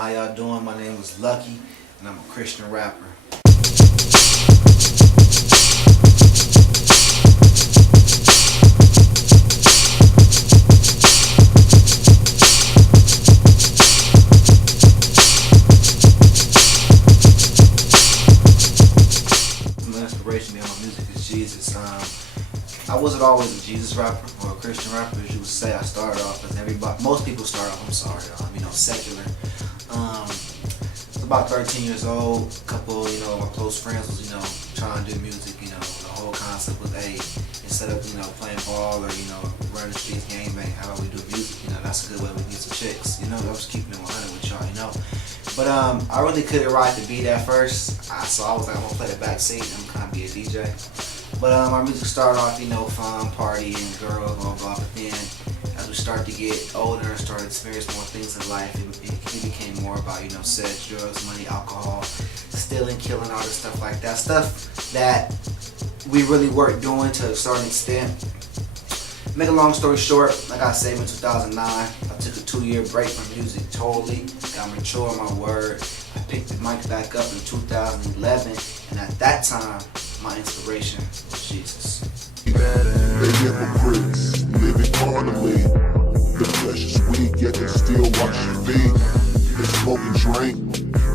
How y'all doing? My name is Lucky, and I'm a Christian rapper. My inspiration behind my music is Jesus. I wasn't always a Jesus rapper or a Christian rapper, as you would say. I started off as most people start off, secular. About 13 years old, a couple, of my close friends was, trying to do music, the whole concept was, hey, instead of, playing ball or, running the streets, gang bang, how about we do music, that's a good way we get some chicks, I was keeping it 100 with y'all, But I really couldn't ride the beat at first, so I was like, I'm gonna play the back seat, I'm gonna be a DJ. But our music started off, fun, party, and girls, blah, blah, but then as we started to get older and started experiencing more things in life, it became more about, sex, drugs, money, alcohol, stealing, killing, all this stuff like that. Stuff that we really weren't doing to a certain extent. Make a long story short, like I said, in 2009, I took a 2-year break from music totally, got mature in my word. I picked the mic back up in 2011, and at that time, my inspiration was Jesus. They hypocrites, living carnally. The flesh is weak, yet they still wash your feet. They smoke and drink,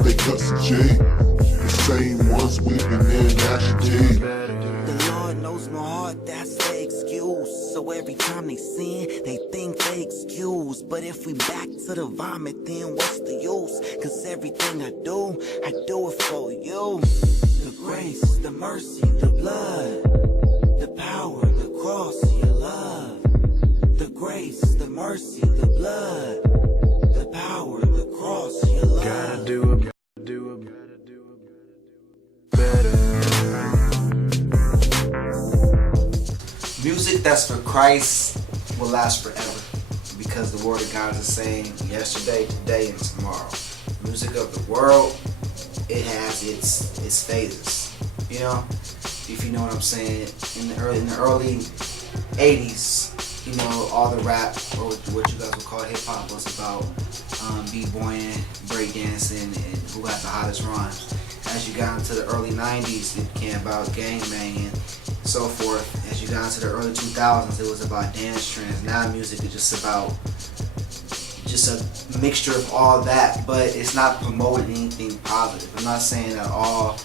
they cuss and cheat. The same ones weeping in ashen teeth. The Lord knows my heart, that's their excuse. So every time they sin, they think they excuse. But if we back to the vomit, then what's the use? Cause everything I do it for you. The grace, the mercy, the blood, the power, the cross, your love. The grace, the mercy, the blood, the power, the cross, your love. Gotta do it better. Music that's for Christ will last forever, because the word of God is saying yesterday, today, and tomorrow. Music of the world, it has its phases. If you know what I'm saying. In the early 80s, all the rap, or what you guys would call hip hop, was about b-boying, breakdancing, and who got the hottest rhymes. As you got into the early 90s, it became about gangbanging, so forth. As you got into the early 2000s, it was about dance trends. Now music is just a mixture of all that, but it's not promoting anything positive. I'm not saying that all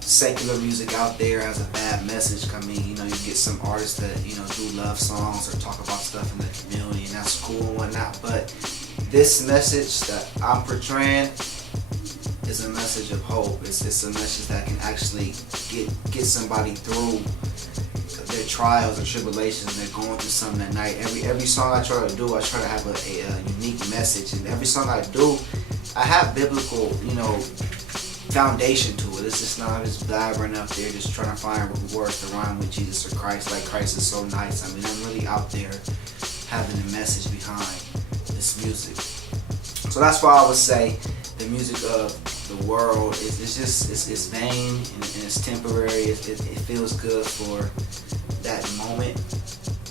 secular music out there has a bad message. I mean, you get some artists that, do love songs or talk about stuff in the community, and that's cool and whatnot, but this message that I'm portraying is a message of hope. It's a message that can actually get somebody through their trials or tribulations, and they're going through something at night. Every song I try to do, I try to have a unique message, and every song I do, I have biblical, foundation to it. It's just not just blabbering up there, just trying to find words to rhyme with Jesus or Christ. Like, Christ is so nice. I mean, I'm really out there having a message behind this music. So that's why I would say the music of the world it's vain and it's temporary. It feels good for that moment,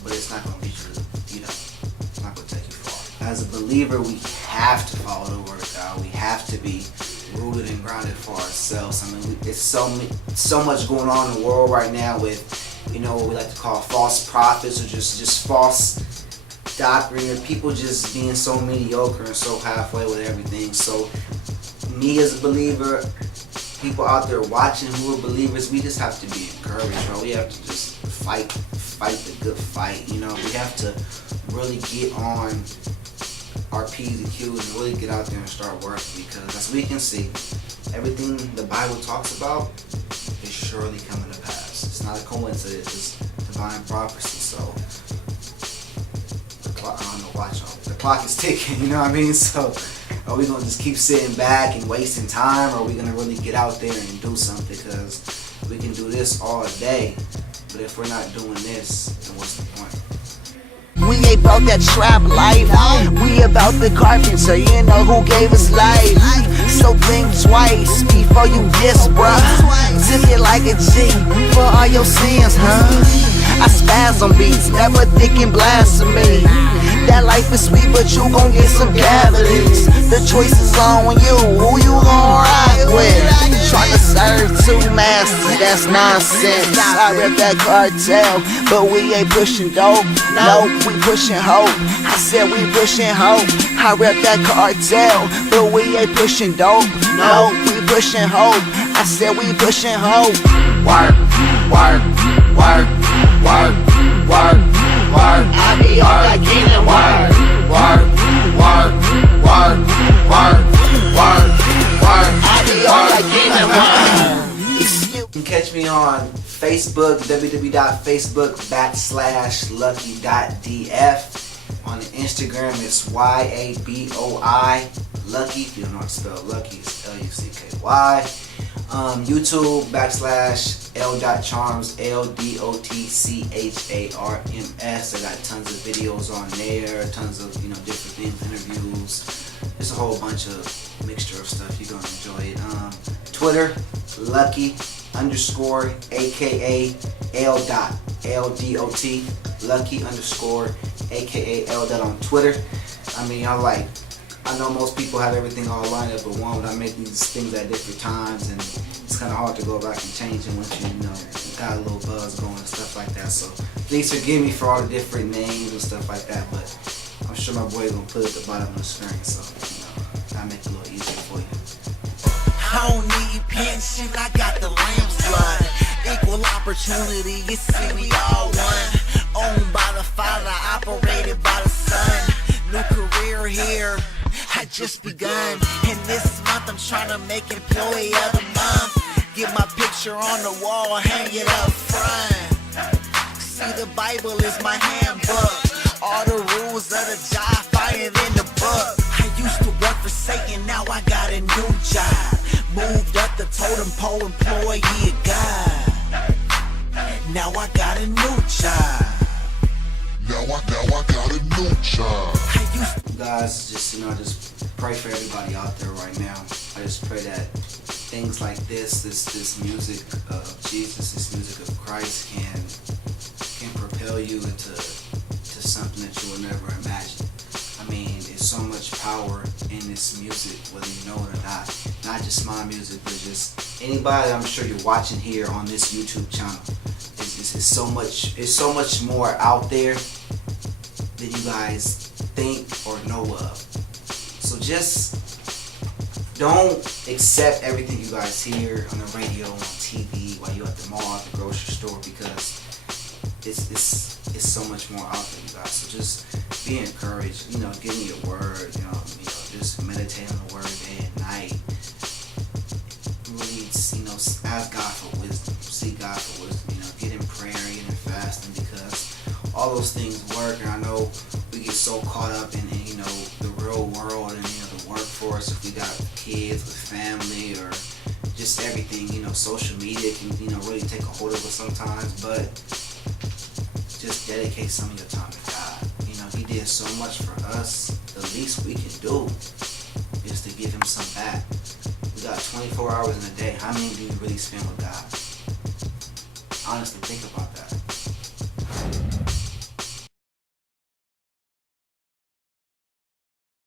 but it's not going to get you, it's not going to take you far. As a believer, we have to follow the word of God. We have to be rooted and grounded for ourselves. I mean, it's so much going on in the world right now with, what we like to call false prophets, or just false doctrine, and people just being so mediocre and so halfway with everything. So me as a believer, people out there watching who are believers, we just have to be encouraged, bro. We have to just fight the good fight. We have to really get on our P's and Q's and really get out there and start working, because as we can see, everything the Bible talks about is surely coming to pass. It's not a coincidence, it's divine prophecy. So the clock is ticking, you know what I mean? So are we going to just keep sitting back and wasting time, or are we going to really get out there and do something? Because we can do this all day, but if we're not doing this, then what's the point? We ain't about that trap life, we about the carpenter, who gave us life. So think twice before you diss, bruh. Zip it like a G for all your sins, huh? I spaz on beats, never thinking blasphemy. That life is sweet, but you gon' get some cavities. The choice is on you, who you gon' ride with? Tryna serve two masters, that's nonsense. I rep that cartel, but we ain't pushing dope. No, we pushing hope. I said we pushing hope. I rep that cartel, but we ain't pushing dope. No, we pushing hope. I said we pushing hope. Work, work, work, work, work, work. I be on that getting work. Work, work, work, work, work, work. I be on that getting work. You can catch me on Facebook, www.facebook.com/lucky.df. On Instagram, it's YABOI Lucky. If you don't know how to spell Lucky, it's LUCKY. YouTube /L.Charms LDOTCHARMS. I got tons of videos on there, tons of different things, interviews. It's a whole bunch of mixture of stuff. You're gonna enjoy it. Twitter Lucky _ AKA L.LDOT Lucky _ AKA L. on Twitter. I mean, I know most people have everything all lined up at one, but I make these things at different times, and it's kind of hard to go back and change it once you got a little buzz going and stuff like that. So please forgive me for all the different names and stuff like that, but I'm sure my boy gonna put it at the bottom of the screen, so I'll make it a little easier for you. I don't need pension, I got the lamb's blood. Equal opportunity, you see we all one. Owned by the Father, operated by the Son. New career here, I just begun. And this month I'm trying to make Employee of the Month. Get my picture on the wall, hang it up front. See, the Bible is my handbook. All the rules of the job fired in the book. I used to work for Satan, now I got a new job. Moved up the totem pole, employee of God. Now I got a new job. Now I got a new job. Guys, just pray for everybody out there right now. I just pray that things like this music of Jesus, this music of Christ can propel you into something that you will never imagine. I mean, there's so much power in this music, whether you know it or not. Not just my music, but just anybody I'm sure you're watching here on this YouTube channel. It's so much more out there that you guys think or know of. So just don't accept everything you guys hear on the radio, on TV, while you're at the mall, at the grocery store, because it's so much more out there, you guys. So just be encouraged. Give me a word. Just meditate on the word day and night. Really, ask God for wisdom. Seek God for wisdom. Get in prayer, get in fasting, because all those things work. And I know we get so caught up in the real world and the workforce. If we got kids with family or just everything, social media can really take a hold of us sometimes. But just dedicate some of your time to God. He did so much for us. The least we can do is to give him some back. We got 24 hours in a day. How many do you really spend with God? Honestly, think about that.